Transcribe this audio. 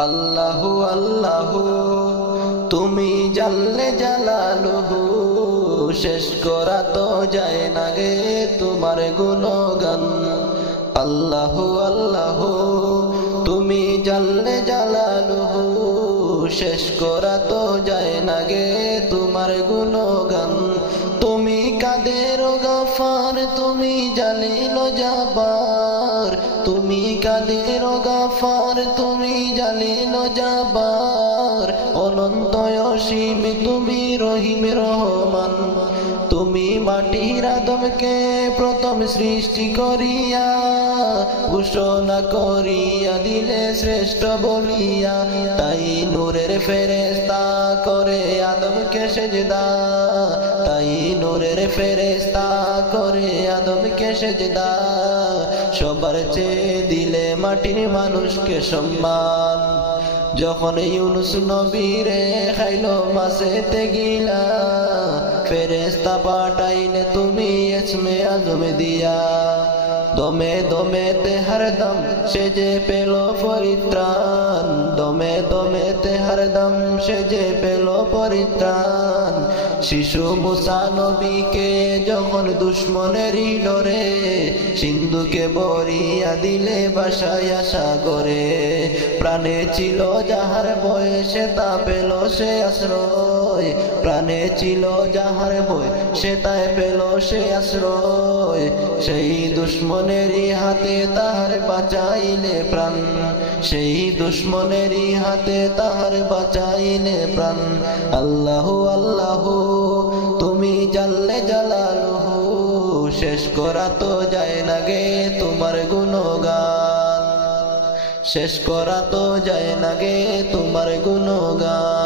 আল্লাহু আল্লাহু তুমি জাল্লে জালালুহু শেষ করা তো যায় না গে তোমার গুণগান আল্লাহু আল্লাহু তুমি জাল্লে জালালুহু শেষ করা তো যায় না গে তোমার গুণগান তুমি কাদের গফার তুমি জালিল জাবার তুমি কাদের গফার তুমি জালিল জাবার অনন্ত অসীম তুমি রহিম রহমান তুমি মাটির আদমকে প্রথম সৃষ্টি করিয়া ঘোষণা করিয়া দিলে শ্রেষ্ঠ বলিয়া তাই নূরের ফেরেশতা করে আদমকে সেজদা তাই নূরের ফেরেশতা করে আদমকে সেজদা সবার চেয়ে দিলে মাটির মানুষকে সম্মান যখন ইউনুস নবীরে খাইলো মাছেতে গিলা ফেরেশতা পাঠাইলে তুমি ইসমে আজম দিয়া দমে দমেতে হরদম সে যে পেল পরিত্রাণ দমে দমেতে হরদম সে যে পেল পরিত্রাণ শিশু মুসা নবীকে যখন দুশ্মনেরই ডরে সিন্ধুকে বরিয়া দিলে বাসায় সাগরে প্রাণে ছিল যাহার ভয় সে তা পেল সে আশ্রয় প্রাণে ছিল যাহার ভয় সে তাই পেল সে আশ্রয় সেই দুশ্মনেরই হাতে তাহার বাঁচাইলে প্রাণ সেই দুশ্মনেরই হাতে তাহার বাঁচাইলে প্রাণ আল্লাহু আল্লাহু তুমি জাল্লে জালালুহু শেষ করা তো যায় না গে তোমার গুণগান শেষ করা তো যায় না গে তোমার গুণগান